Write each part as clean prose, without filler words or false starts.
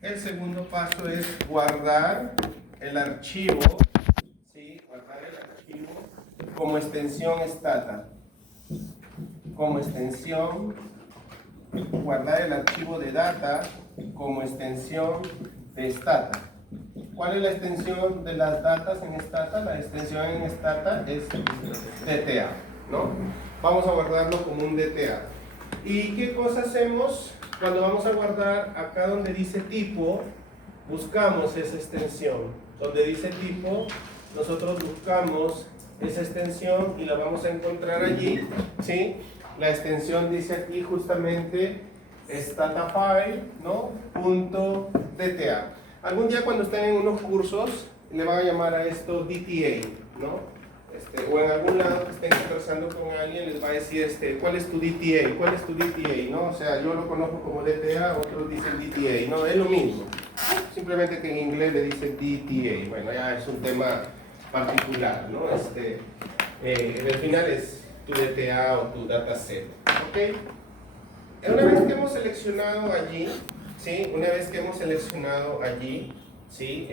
El segundo paso es guardar el archivo, ¿sí? Guardar el archivo como extensión stata. Como extensión, guardar el archivo de data como extensión de stata. ¿Cuál es la extensión de las datas en stata? La extensión en stata es DTA, ¿no? Vamos a guardarlo como un DTA. ¿Y qué cosa hacemos? Cuando vamos a guardar, acá donde dice tipo, buscamos esa extensión. Donde dice tipo, nosotros buscamos esa extensión y la vamos a encontrar allí, ¿sí? La extensión dice aquí justamente statafile, ¿no? .dta. Algún día cuando estén en unos cursos le van a llamar a esto DTA, ¿no? O en algún lado que estén conversando con alguien les va a decir ¿cuál es tu DTA? ¿Cuál es tu DTA? ¿No? O sea, yo lo conozco como DTA, otros dicen DTA, no, es lo mismo. Simplemente que en inglés le dicen DTA. Bueno, ya es un tema particular, ¿no? En el final es tu DTA o tu dataset, ¿ok? Una vez que hemos seleccionado allí, ¿sí? Una vez que hemos seleccionado allí, ¿sí?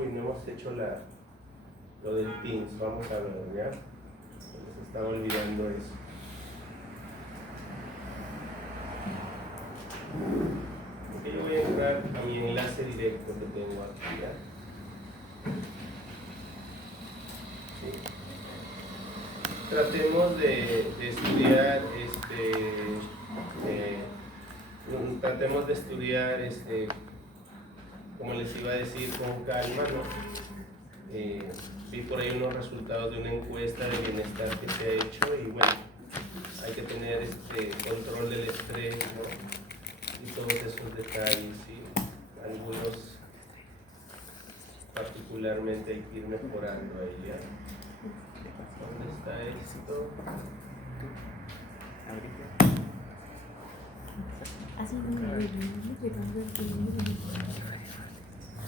Uy, no hemos hecho lo del Teams, vamos a ver, ¿ya? Se estaba olvidando eso. Ok, yo voy a entrar a mi enlace directo que tengo aquí, ¿ya? ¿Sí? Tratemos de estudiar tratemos de estudiar como les iba a decir, con calma, ¿no? Vi por ahí unos resultados de una encuesta de bienestar que se ha hecho y bueno, hay que tener control del estrés, ¿no? Y todos esos detalles, ¿sí? Algunos particularmente hay que ir mejorando ahí, ¿ya? ¿Dónde está esto?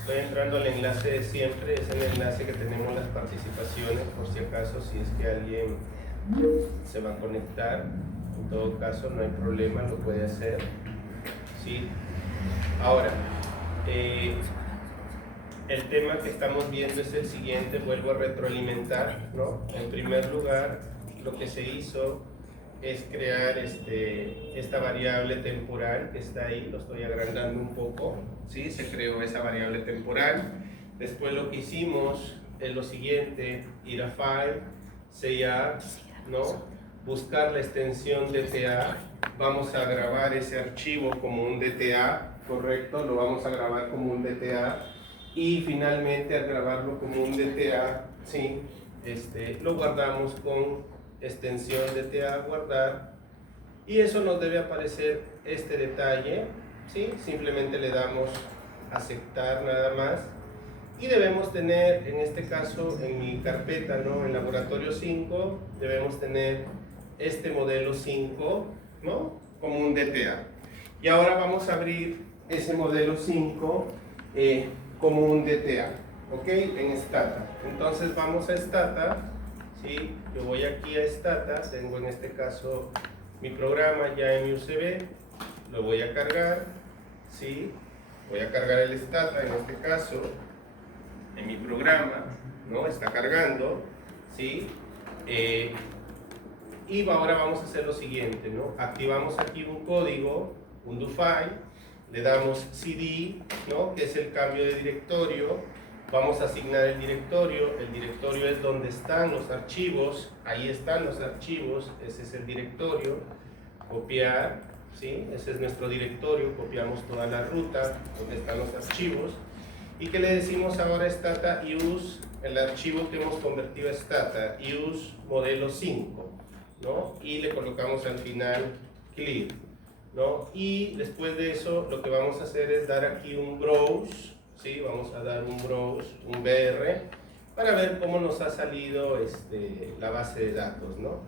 Estoy entrando al enlace de siempre, es el enlace que tenemos las participaciones, por si acaso, si es que alguien se va a conectar. En todo caso, no hay problema, lo puede hacer. ¿Sí? Ahora, el tema que estamos viendo es el siguiente, vuelvo a retroalimentar, ¿no? En primer lugar, lo que se hizo es crear esta variable temporal que está ahí, lo estoy agrandando un poco, ¿sí? Se creó esa variable temporal. Después lo que hicimos es lo siguiente, ir a File, CA, ¿no? Buscar la extensión DTA, vamos a grabar ese archivo como un DTA, ¿correcto? Lo vamos a grabar como un DTA y finalmente al grabarlo como un DTA, ¿sí? Lo guardamos con extensión DTA, guardar, y eso nos debe aparecer este detalle, ¿sí? Simplemente le damos aceptar nada más y debemos tener, en este caso en mi carpeta, ¿no? En laboratorio 5 debemos tener este modelo 5, ¿no? Como un DTA, y ahora vamos a abrir ese modelo 5 como un DTA, ¿ok? En Stata. Entonces vamos a Stata, ¿sí? Yo voy aquí a Stata, tengo en este caso mi programa ya en mi USB, lo voy a cargar, ¿sí? Voy a cargar el Stata en este caso en mi programa, ¿no? Está cargando, ¿sí? Y ahora vamos a hacer lo siguiente, ¿no? Activamos aquí un código, un do file, le damos cd, ¿no? Que es el cambio de directorio. Vamos a asignar el directorio es donde están los archivos, ahí están los archivos, ese es el directorio, copiar, ¿sí? Ese es nuestro directorio, copiamos toda la ruta donde están los archivos, y que le decimos ahora stata use, el archivo que hemos convertido a stata, use modelo 5, ¿no? Y le colocamos al final clear, ¿no? Y después de eso lo que vamos a hacer es dar aquí un browse, ¿sí? Vamos a dar un browse, un BR, para ver cómo nos ha salido la base de datos, ¿no?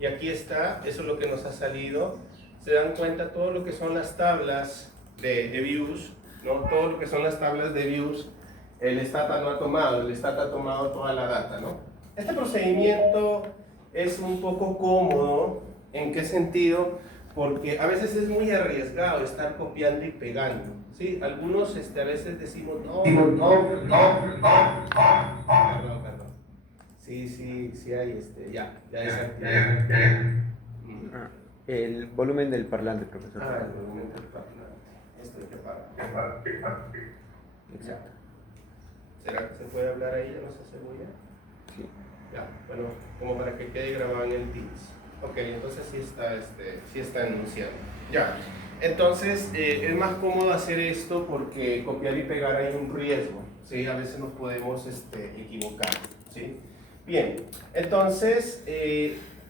Y aquí está, eso es lo que nos ha salido. Se dan cuenta todo lo que son las tablas de views, ¿no? Todo lo que son las tablas de views, el Stata no ha tomado, el Stata ha tomado toda la data, ¿no? Este procedimiento es un poco cómodo, ¿en qué sentido? porque a veces es muy arriesgado estar copiando y pegando, ¿sí? Algunos a veces decimos, no, perdón. Sí hay, ya desactivé. El volumen del parlante, profesor. El volumen del parlante. Esto hay que parar. Exacto. ¿Será que se puede hablar ahí? ¿Ya no se asegura? Sí. Ya, bueno, como para que quede grabado en el Teams. Ok, entonces sí está enunciado. Ya, entonces es más cómodo hacer esto porque copiar y pegar hay un riesgo, ¿sí? A veces nos podemos equivocar, ¿sí? Bien, entonces,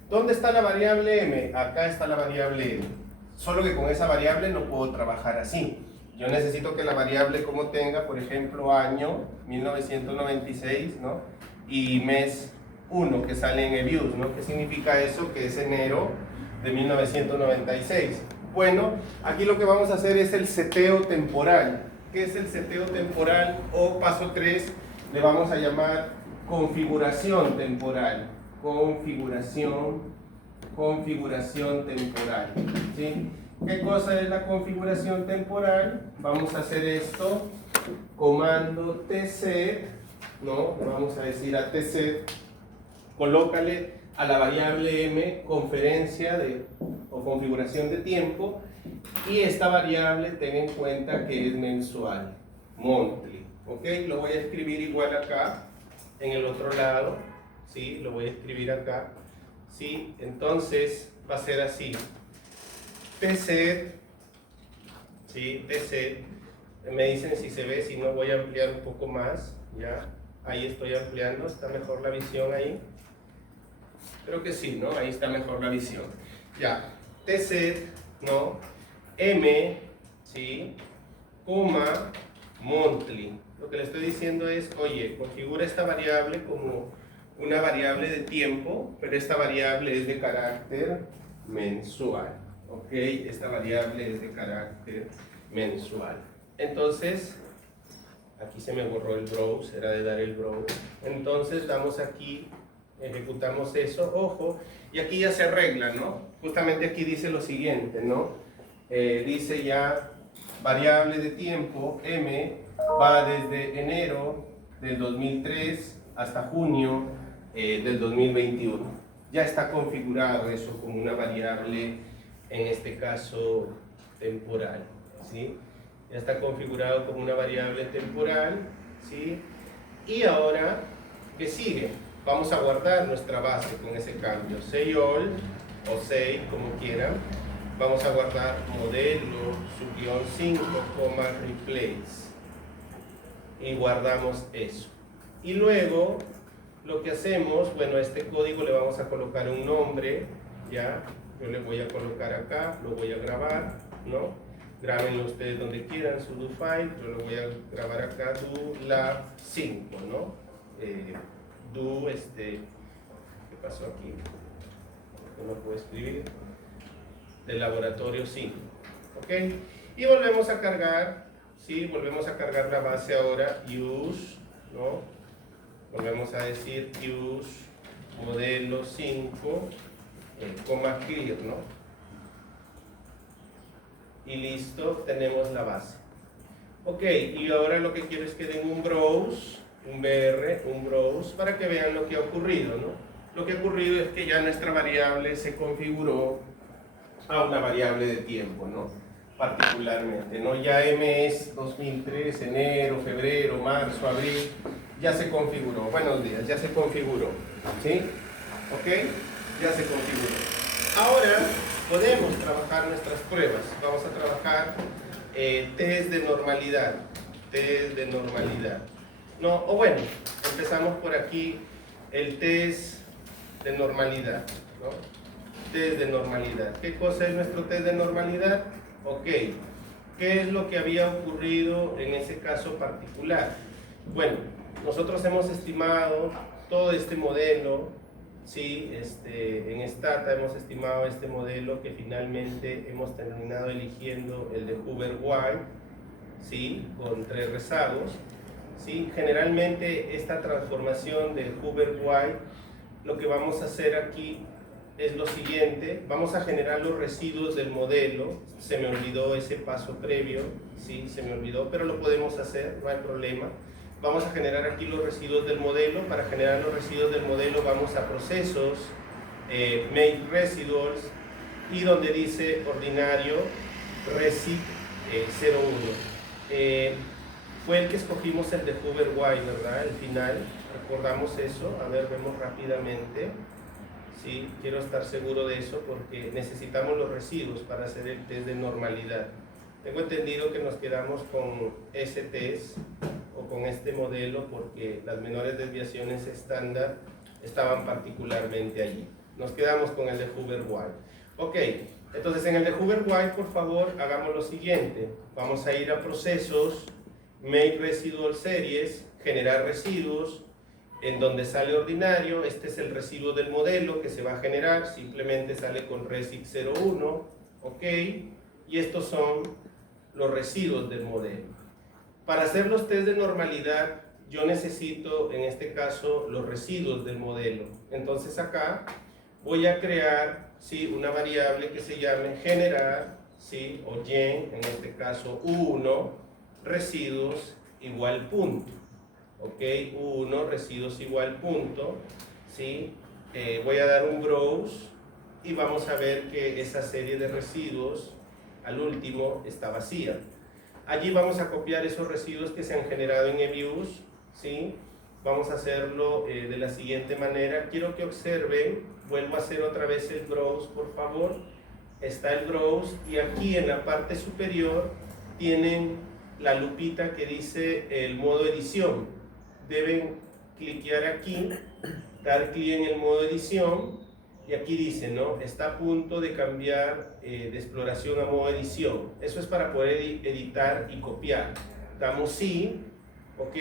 ¿dónde está la variable m? Acá está la variable m. Solo que con esa variable no puedo trabajar así. Yo necesito que la variable como tenga, por ejemplo, año 1996, ¿no? Y mes 1 que sale en EBIUS, ¿no? ¿Qué significa eso? Que es enero de 1996. Bueno, aquí lo que vamos a hacer es el seteo temporal. ¿Qué es el seteo temporal? O paso 3, le vamos a llamar configuración temporal. Configuración temporal. ¿Sí? ¿Qué cosa es la configuración temporal? Vamos a hacer esto, comando tset, ¿no? Vamos a decir a tset, colócale a la variable m conferencia o configuración de tiempo, y esta variable ten en cuenta que es mensual, monthly, ¿ok? Lo voy a escribir igual acá, en el otro lado, ¿sí? Lo voy a escribir acá, ¿sí? Entonces va a ser así, tset, ¿sí? Tset, me dicen si se ve, si no voy a ampliar un poco más, ¿ya? Ahí estoy ampliando, está mejor la visión ahí. Creo que sí, ¿no? Ahí está mejor la visión. Ya, tset, ¿no? M, ¿sí? Coma, monthly. Lo que le estoy diciendo es, oye, configura esta variable como una variable de tiempo, pero esta variable es de carácter mensual. ¿Ok? Esta variable es de carácter mensual. Entonces, aquí se me borró el browse, era de dar el browse. Entonces, damos aquí, ejecutamos eso, ojo, y aquí ya se arregla, ¿no? Justamente aquí dice lo siguiente, ¿no? Dice ya, variable de tiempo, m, va desde enero del 2003 hasta junio del 2021. Ya está configurado eso como una variable, en este caso, temporal, ¿sí? Ya está configurado como una variable temporal, ¿sí? Y ahora, ¿qué sigue? Vamos a guardar nuestra base con ese cambio, say all o say, como quieran. Vamos a guardar modelo, subguión 5, replace. Y guardamos eso. Y luego, lo que hacemos, bueno, a este código le vamos a colocar un nombre, ¿ya? Yo le voy a colocar acá, lo voy a grabar, ¿no? Grábenlo ustedes donde quieran, su do file, yo lo voy a grabar acá, do lab 5, ¿no? ¿qué pasó aquí? No lo puedo escribir. Del laboratorio 5, ¿ok? Y volvemos a cargar, ¿sí? Volvemos a cargar la base ahora, use, ¿no? Volvemos a decir use modelo 5, clear, ¿no? Y listo, tenemos la base. Ok, y ahora lo que quiero es que den un browse, un browse, para que vean lo que ha ocurrido, ¿no? Lo que ha ocurrido es que ya nuestra variable se configuró a una variable de tiempo, ¿no? Particularmente, ¿no? Ya M es 2003, enero, febrero, marzo, abril, ya se configuró. Buenos días, ya se configuró, ¿sí? ¿Ok? Ya se configuró. Ahora podemos trabajar nuestras pruebas. Vamos a trabajar test de normalidad. Test de normalidad. No, o bueno, empezamos por aquí el test de normalidad, ¿no? Test de normalidad. ¿Qué cosa es nuestro test de normalidad? Ok, ¿qué es lo que había ocurrido en ese caso particular? Bueno, nosotros hemos estimado todo este modelo, ¿sí? En Stata hemos estimado este modelo que finalmente hemos terminado eligiendo el de Hoover-White, ¿sí? Con 3 rezagos, ¿sí? Generalmente esta transformación de Hoover-White, lo que vamos a hacer aquí es lo siguiente. Vamos a generar los residuos del modelo. Se me olvidó ese paso previo, sí, se me olvidó, pero lo podemos hacer, no hay problema. Vamos a generar aquí los residuos del modelo. Para generar los residuos del modelo vamos a procesos, make residuals, y donde dice ordinario resic 01. Fue el que escogimos, el de Hoover White, ¿verdad? El final, recordamos eso. A ver, vemos rápidamente. Sí, quiero estar seguro de eso porque necesitamos los residuos para hacer el test de normalidad. Tengo entendido que nos quedamos con ese test o con este modelo porque las menores desviaciones estándar estaban particularmente allí. Nos quedamos con el de Hoover White. Ok, entonces en el de Hoover White, por favor, hagamos lo siguiente. Vamos a ir a procesos, make residual series, generar residuos, en donde sale ordinario. Este es el residuo del modelo que se va a generar, simplemente sale con resic 01, ok, y estos son los residuos del modelo. Para hacer los test de normalidad, yo necesito, en este caso, los residuos del modelo. Entonces acá voy a crear, ¿sí?, una variable que se llame generar, ¿sí?, o gen, en este caso U1, residuos igual punto. Ok, U1, residuos igual punto, ¿sí? Voy a dar un browse y vamos a ver que esa serie de residuos al último está vacía. Allí vamos a copiar esos residuos que se han generado en eViews, ¿sí? Vamos a hacerlo de la siguiente manera. Quiero que observen, vuelvo a hacer otra vez el browse, por favor. Está el browse y aquí en la parte superior tienen la lupita que dice el modo edición. Deben cliquear aquí, dar clic en el modo edición y aquí dice, ¿no?, está a punto de cambiar de exploración a modo edición. Eso es para poder editar y copiar. Damos sí, ok,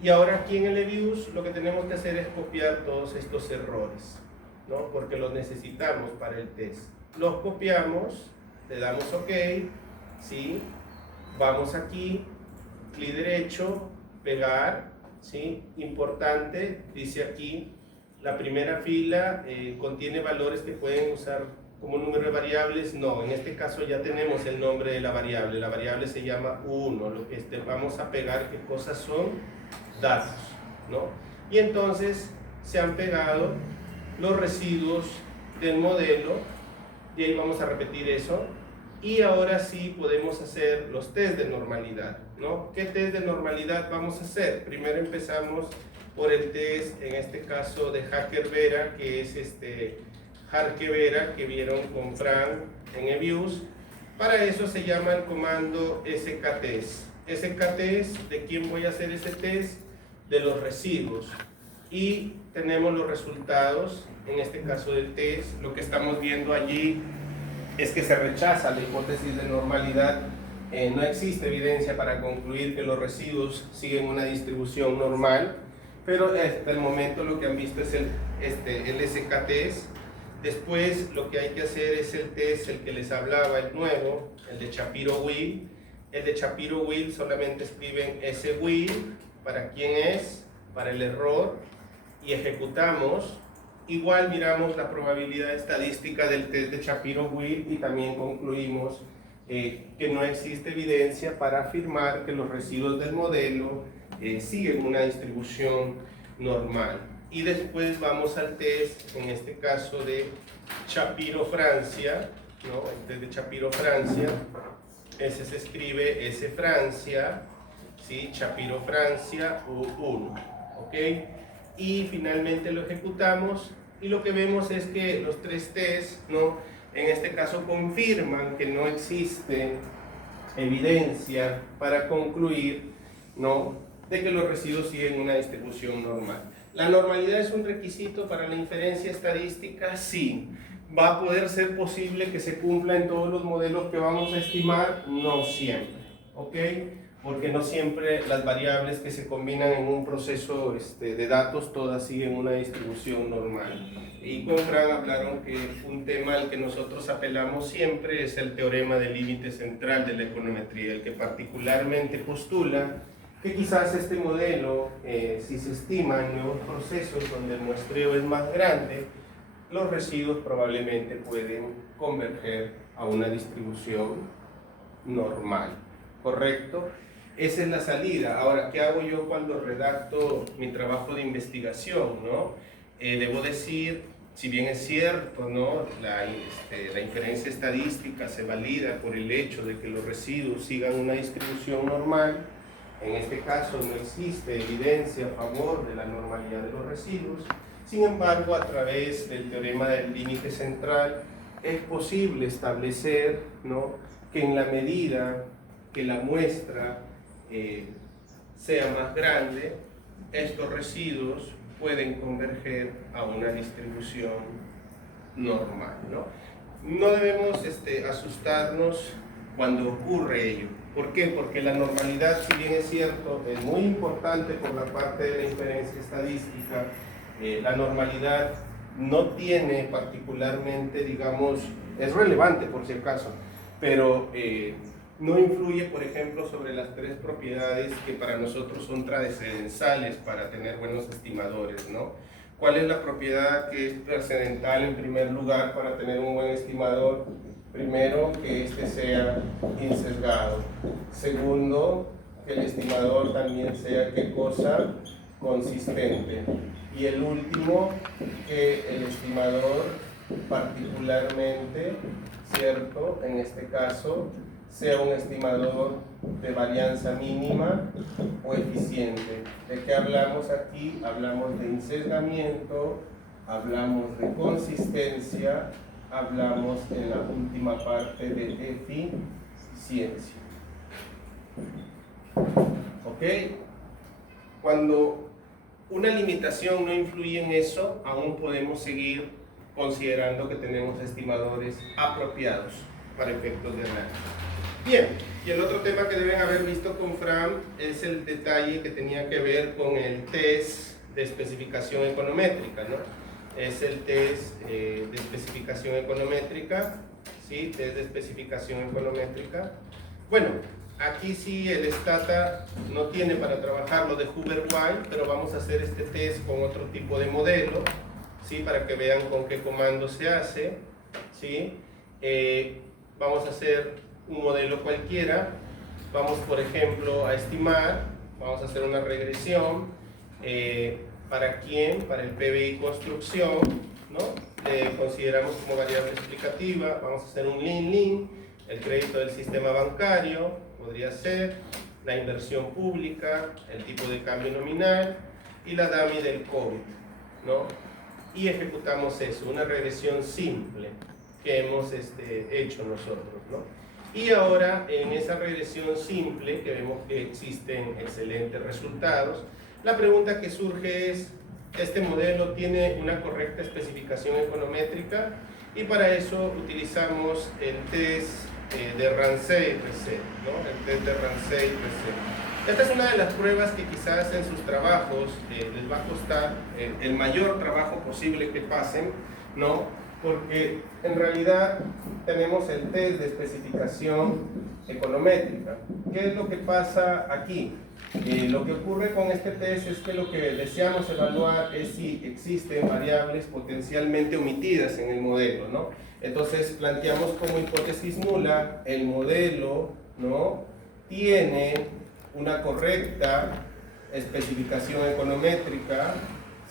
y ahora aquí en el eViews lo que tenemos que hacer es copiar todos estos errores, ¿no?, porque los necesitamos para el test. Los copiamos, le damos ok, ¿sí? Vamos aquí, clic derecho, pegar, ¿sí? Importante, dice aquí, la primera fila contiene valores que pueden usar como número de variables. No, en este caso ya tenemos el nombre de la variable se llama U1, lo que vamos a pegar, ¿qué cosas son? Datos, ¿no? Y entonces se han pegado los residuos del modelo, y ahí vamos a repetir eso. Y ahora sí podemos hacer los test de normalidad, ¿no? ¿Qué test de normalidad vamos a hacer? Primero empezamos por el test, en este caso de HackerVera, que es HackerVera, que vieron con Fran en eViews. Para eso se llama el comando skTest. skTest, ¿de quién voy a hacer ese test? De los residuos. Y tenemos los resultados, en este caso del test. Lo que estamos viendo allí es que se rechaza la hipótesis de normalidad. No existe evidencia para concluir que los residuos siguen una distribución normal, pero hasta el momento lo que han visto es el SK-test. Después lo que hay que hacer es el test, el que les hablaba, el nuevo, el de Shapiro-Wilk. El de Shapiro-Wilk solamente escriben ese will, para quién es, para el error, y ejecutamos. Igual miramos la probabilidad estadística del test de Shapiro-Wilk y también concluimos que no existe evidencia para afirmar que los residuos del modelo siguen una distribución normal. Y después vamos al test, en este caso de Shapiro-Francia, ¿no? El test de Shapiro-Francia, ese se escribe S-Francia, ¿sí? Shapiro-Francia U1, ¿ok? Y finalmente lo ejecutamos y lo que vemos es que los tres tests, ¿no?, en este caso confirman que no existe evidencia para concluir, ¿no?, de que los residuos siguen una distribución normal. ¿La normalidad es un requisito para la inferencia estadística? Sí. ¿Va a poder ser posible que se cumpla en todos los modelos que vamos a estimar? No siempre, ¿ok? Porque no siempre las variables que se combinan en un proceso de datos todas siguen una distribución normal. Y con Fran hablaron que un tema al que nosotros apelamos siempre es el teorema del límite central de la econometría, el que particularmente postula que quizás este modelo, si se estima en nuevos procesos donde el muestreo es más grande, los residuos probablemente pueden converger a una distribución normal, ¿correcto? Esa es la salida. Ahora, ¿qué hago yo cuando redacto mi trabajo de investigación, ¿no? Debo decir, si bien es cierto, ¿no? La inferencia estadística se valida por el hecho de que los residuos sigan una distribución normal. En este caso no existe evidencia a favor de la normalidad de los residuos. Sin embargo, a través del teorema del límite central es posible establecer, ¿no?, que en la medida que la muestra sea más grande, estos residuos pueden converger a una distribución normal, ¿no? No debemos asustarnos cuando ocurre ello. ¿Por qué? Porque la normalidad, si bien es cierto, es muy importante por la parte de la inferencia estadística, la normalidad no tiene particularmente, digamos, es relevante por si acaso, pero no influye, por ejemplo, sobre las tres propiedades que para nosotros son trascendentales para tener buenos estimadores, ¿no? ¿Cuál es la propiedad que es trascendental en primer lugar para tener un buen estimador? Primero, que este sea insesgado. Segundo, que el estimador también sea, ¿qué cosa? Consistente. Y el último, que el estimador particularmente, ¿cierto?, en este caso, sea un estimador de varianza mínima o eficiente. ¿De qué hablamos aquí? Hablamos de insesgamiento, hablamos de consistencia, hablamos en la última parte de eficiencia. ¿Ok? Cuando una limitación no influye en eso, aún podemos seguir considerando que tenemos estimadores apropiados para efectos de análisis. Bien, y el otro tema que deben haber visto con Fran es el detalle que tenía que ver con el test de especificación econométrica, ¿no? Es el test de especificación econométrica, ¿sí? Test de especificación econométrica. Bueno, aquí sí el Stata no tiene para trabajar lo de Hoover-Weyl, pero vamos a hacer este test con otro tipo de modelo, ¿sí? Para que vean con qué comando se hace, ¿sí? Vamos a hacer un modelo cualquiera. Vamos, por ejemplo, a estimar, vamos a hacer una regresión. ¿Para quién? Para el PBI construcción, ¿no? Consideramos como variable explicativa. Vamos a hacer un lean, el crédito del sistema bancario, podría ser, la inversión pública, el tipo de cambio nominal y la DAMI del COVID, ¿no? Y ejecutamos eso, una regresión simple que hemos hecho nosotros, ¿no? Y ahora, en esa regresión simple, que vemos que existen excelentes resultados, la pregunta que surge es, ¿este modelo tiene una correcta especificación econométrica? Y para eso utilizamos el test de Ramsey-Reset, ¿no? El test de Ramsey-Reset. Esta es una de las pruebas que quizás en sus trabajos les va a costar el mayor trabajo posible que pasen, ¿no? Porque en realidad tenemos el test de especificación econométrica. ¿Qué es lo que pasa aquí? Lo que ocurre con este test es que lo que deseamos evaluar es si existen variables potencialmente omitidas en el modelo, ¿no? Entonces planteamos como hipótesis nula, el modelo, ¿no?, tiene una correcta especificación econométrica,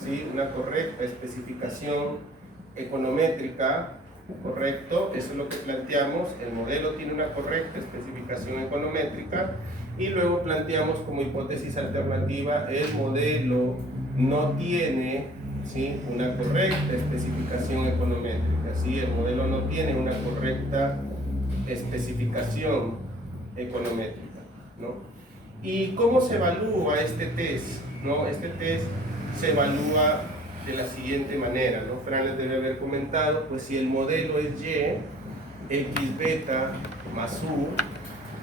¿sí? Una correcta especificación econométrica, correcto, eso es lo que planteamos, el modelo tiene una correcta especificación econométrica, y luego planteamos como hipótesis alternativa, el modelo no tiene, ¿sí?, una correcta especificación econométrica, ¿sí? El modelo no tiene una correcta especificación econométrica, ¿no? ¿Y cómo se evalúa este test, ¿no? Este test se evalúa de la siguiente manera, ¿no? Fran les debe haber comentado, pues si el modelo es Y, X beta más U,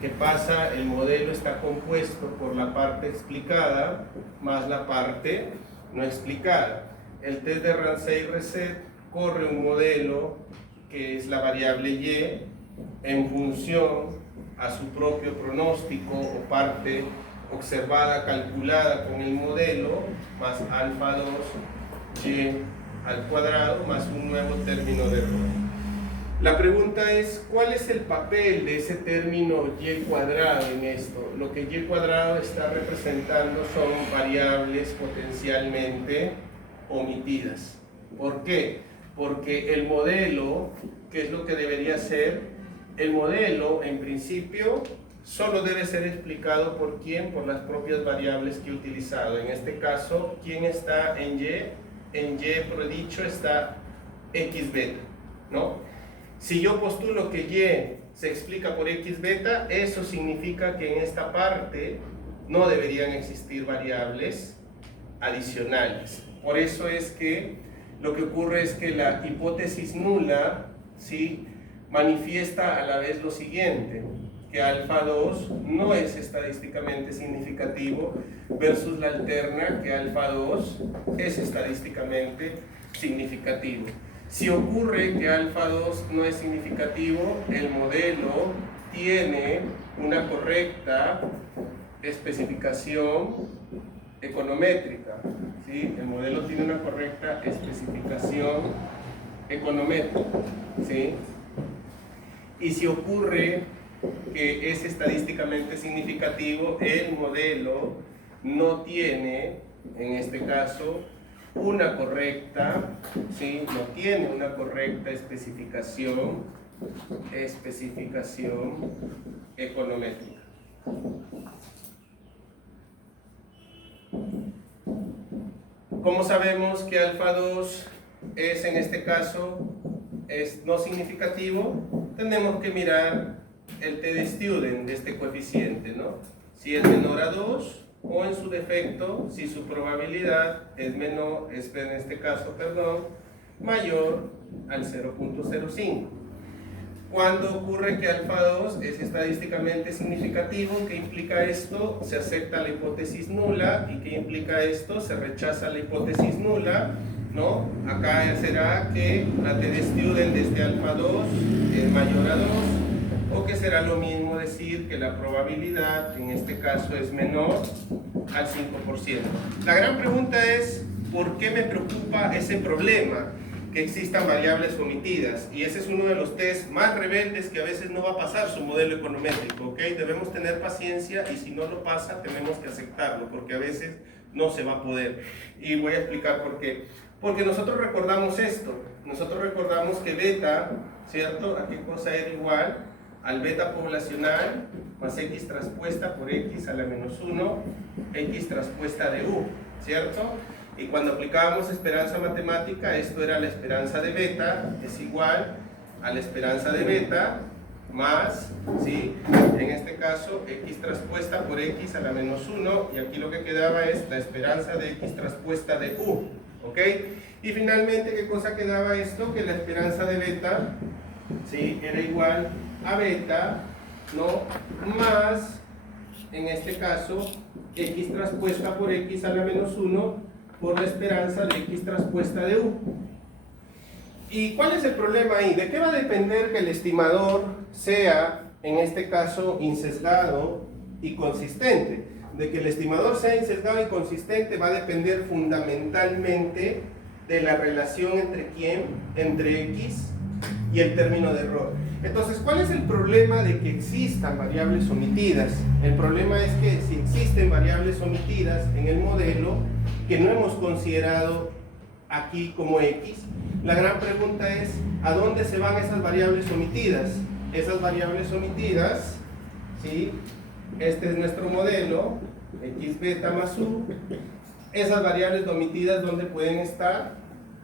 ¿qué pasa? El modelo está compuesto por la parte explicada más la parte no explicada. El test de Ramsey-Reset corre un modelo que es la variable Y en función a su propio pronóstico o parte observada, calculada con el modelo, más alfa 2 Y al cuadrado más un nuevo término de error. La pregunta es, ¿cuál es el papel de ese término y cuadrado en esto? Lo que y cuadrado está representando son variables potencialmente omitidas. ¿Por qué? Porque el modelo, ¿qué es lo que debería ser? El modelo, en principio, solo debe ser explicado por quién, por las propias variables que he utilizado. En este caso, ¿quién está en y? En y predicho está x beta, ¿no? Si yo postulo que y se explica por x beta, eso significa que en esta parte no deberían existir variables adicionales. Por eso es que lo que ocurre es que la hipótesis nula, ¿sí?, manifiesta a la vez lo siguiente, que alfa 2 no es estadísticamente significativo versus la alterna que alfa 2 es estadísticamente significativo. Si ocurre que alfa 2 no es significativo, el modelo tiene una correcta especificación econométrica, ¿sí? El modelo tiene una correcta especificación econométrica, ¿sí? Y si ocurre que es estadísticamente significativo, el modelo no tiene, en este caso, una correcta, ¿sí?, no tiene una correcta especificación econométrica. ¿Cómo sabemos que alfa 2 es, en este caso, es no significativo? Tenemos que mirar el t de student de este coeficiente, ¿no? Si es menor a 2, o en su defecto, si su probabilidad es menor, es en este caso, perdón, mayor al 0.05. Cuando ocurre que alfa 2 es estadísticamente significativo, ¿qué implica esto? Se acepta la hipótesis nula. ¿Y qué implica esto? Se rechaza la hipótesis nula, ¿no? Acá será que la t de student de este alfa 2 es mayor a 2, o que será lo mismo decir que la probabilidad en este caso es menor al 5%. La gran pregunta es, ¿por qué me preocupa ese problema? Que existan variables omitidas, y ese es uno de los test más rebeldes que a veces no va a pasar su modelo econométrico, ¿ok? Debemos tener paciencia, y si no lo pasa tenemos que aceptarlo, porque a veces no se va a poder, y voy a explicar por qué. Porque nosotros recordamos esto, nosotros recordamos que beta, ¿cierto? ¿A qué cosa era igual? Al beta poblacional más x traspuesta por x a la menos 1, x traspuesta de u, ¿cierto? Y cuando aplicábamos esperanza matemática, esto era la esperanza de beta, es igual a la esperanza de beta más, ¿sí?, en este caso, x traspuesta por x a la menos 1, y aquí lo que quedaba es la esperanza de x traspuesta de u, ¿ok? Y finalmente, ¿qué cosa quedaba esto? Que la esperanza de beta, ¿sí?, era igual a beta, ¿no?, más, en este caso, x traspuesta por x a la menos 1 por la esperanza de x traspuesta de u. ¿Y cuál es el problema ahí? ¿De qué va a depender que el estimador sea, en este caso, insesgado y consistente? De que el estimador sea insesgado y consistente va a depender fundamentalmente de la relación entre quién, entre x y el término de error. Entonces, ¿cuál es el problema de que existan variables omitidas? El problema es que si existen variables omitidas en el modelo que no hemos considerado aquí como x, la gran pregunta es, ¿a dónde se van esas variables omitidas? Esas variables omitidas, ¿sí?, este es nuestro modelo, x beta más u. Esas variables omitidas, ¿dónde pueden estar?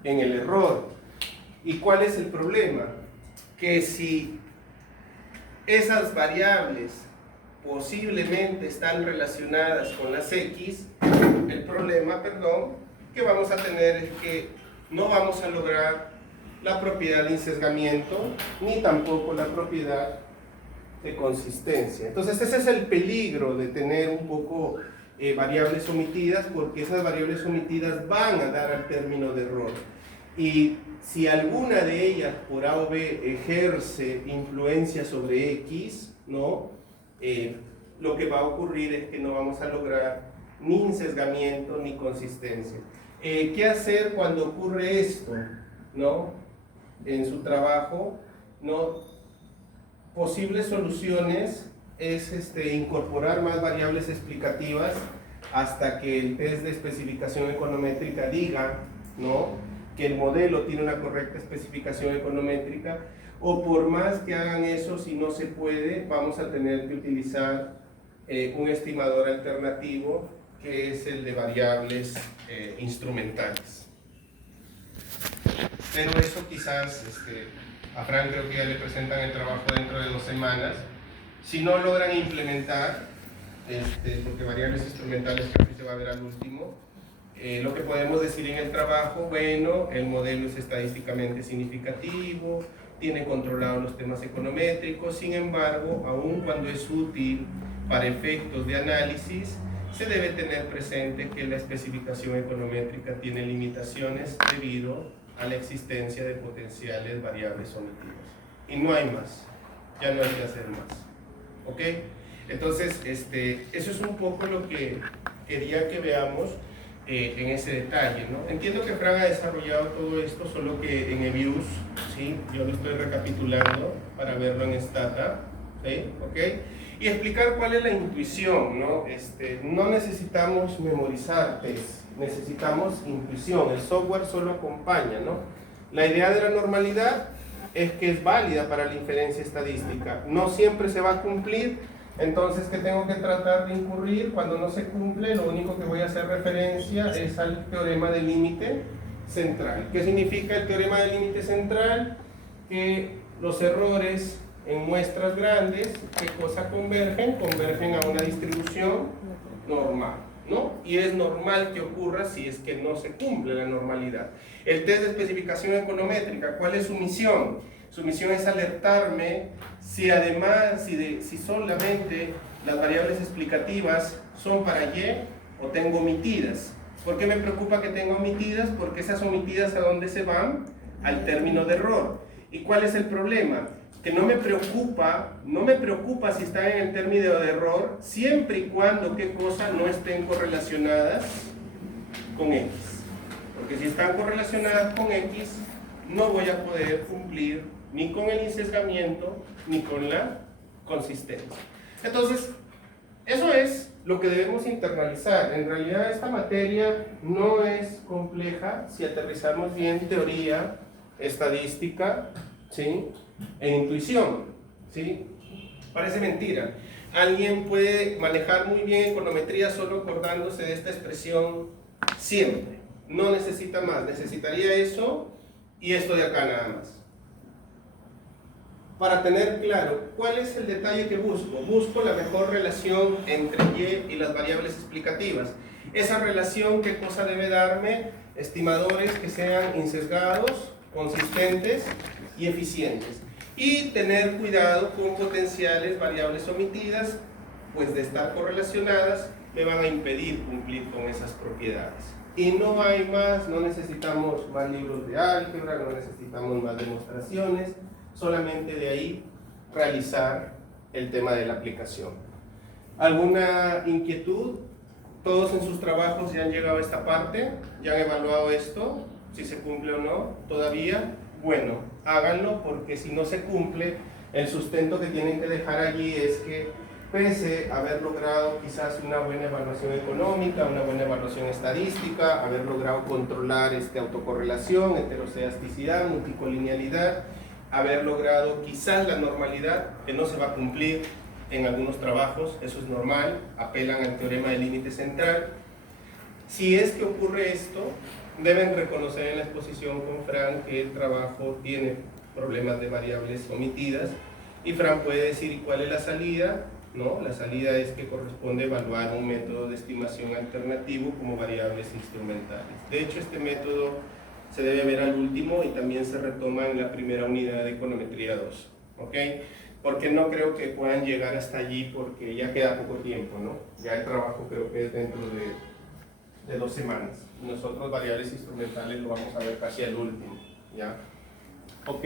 En el error. ¿Y cuál es el problema? Que si esas variables posiblemente están relacionadas con las x, el problema, que vamos a tener es que no vamos a lograr la propiedad de insesgamiento, ni tampoco la propiedad de consistencia. Entonces ese es el peligro de tener un poco variables omitidas, porque esas variables omitidas van a dar al término de error. Y si alguna de ellas por A o B ejerce influencia sobre X, ¿no?, lo que va a ocurrir es que no vamos a lograr ni insesgamiento ni consistencia. ¿Qué hacer cuando ocurre esto, ¿no? En su trabajo, ¿no? Posibles soluciones es incorporar más variables explicativas hasta que el test de especificación econométrica diga, ¿no?, que el modelo tiene una correcta especificación econométrica, o por más que hagan eso, si no se puede, vamos a tener que utilizar un estimador alternativo, que es el de variables instrumentales. Pero eso quizás, a Fran creo que ya le presentan el trabajo dentro de 2 semanas. Si no logran implementar, porque variables instrumentales creo que se va a ver al último, lo que podemos decir en el trabajo, bueno, el modelo es estadísticamente significativo, tiene controlados los temas econométricos, sin embargo, aun cuando es útil para efectos de análisis, se debe tener presente que la especificación econométrica tiene limitaciones debido a la existencia de potenciales variables omitidas. Y no hay más, ya no hay que hacer más. ¿Ok? Entonces, eso es un poco lo que quería que veamos en ese detalle, ¿no? Entiendo que Fran ha desarrollado todo esto, solo que en eViews, ¿sí? Yo lo estoy recapitulando para verlo en Stata, ¿sí? ¿Ok? Y explicar cuál es la intuición, ¿no? No necesitamos memorizar test, necesitamos intuición, el software solo acompaña, ¿no? La idea de la normalidad es que es válida para la inferencia estadística, no siempre se va a cumplir. Entonces, ¿qué tengo que tratar de incurrir? Cuando no se cumple, lo único que voy a hacer referencia es al teorema del límite central. ¿Qué significa el teorema del límite central? Que los errores en muestras grandes, ¿qué cosa convergen? Convergen a una distribución normal, ¿no? Y es normal que ocurra si es que no se cumple la normalidad. El test de especificación econométrica, ¿cuál es su misión? Su misión es alertarme si además, si solamente las variables explicativas son para Y o tengo omitidas. ¿Por qué me preocupa que tenga omitidas? Porque esas omitidas, ¿a dónde se van? Al término de error. ¿Y cuál es el problema? Que no me preocupa si están en el término de error, siempre y cuando, ¿qué cosa?, no estén correlacionadas con X. Porque si están correlacionadas con X, no voy a poder cumplir ni con el insesgamiento, ni con la consistencia. Entonces, eso es lo que debemos internalizar. En realidad, esta materia no es compleja si aterrizamos bien teoría, estadística, ¿sí?, e intuición, ¿sí? Parece mentira. Alguien puede manejar muy bien econometría solo acordándose de esta expresión siempre. No necesita más, necesitaría eso y esto de acá nada más. Para tener claro, ¿cuál es el detalle que busco? Busco la mejor relación entre Y y las variables explicativas. Esa relación, ¿qué cosa debe darme? Estimadores que sean insesgados, consistentes y eficientes. Y tener cuidado con potenciales variables omitidas, pues de estar correlacionadas, me van a impedir cumplir con esas propiedades. Y no hay más, no necesitamos más libros de álgebra, no necesitamos más demostraciones, solamente de ahí realizar el tema de la aplicación. ¿Alguna inquietud? ¿Todos en sus trabajos ya han llegado a esta parte? ¿Ya han evaluado esto? ¿Si se cumple o no? ¿Todavía? Bueno, háganlo, porque si no se cumple, el sustento que tienen que dejar allí es que, pese a haber logrado quizás una buena evaluación económica, una buena evaluación estadística, haber logrado controlar autocorrelación, heterocedasticidad, multicolinealidad, haber logrado quizás la normalidad, que no se va a cumplir en algunos trabajos, eso es normal, apelan al teorema del límite central. Si es que ocurre esto, deben reconocer en la exposición con Fran que el trabajo tiene problemas de variables omitidas, y Fran puede decir cuál es la salida, ¿no? La salida es que corresponde evaluar un método de estimación alternativo como variables instrumentales. De hecho, este método se debe ver al último y también se retoma en la primera unidad de econometría 2, ¿ok? Porque no creo que puedan llegar hasta allí, porque ya queda poco tiempo, ¿no? Ya el trabajo creo que es dentro de 2 semanas. Nosotros variables instrumentales lo vamos a ver casi al último, ¿ya? Ok,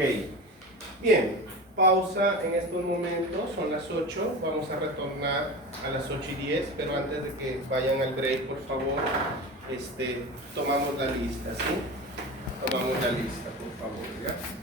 bien, pausa en estos momentos, son las 8, vamos a retornar a las 8:10, pero antes de que vayan al break, por favor, tomamos la lista, ¿sí? Tomamos la lista, por favor, ¿ya?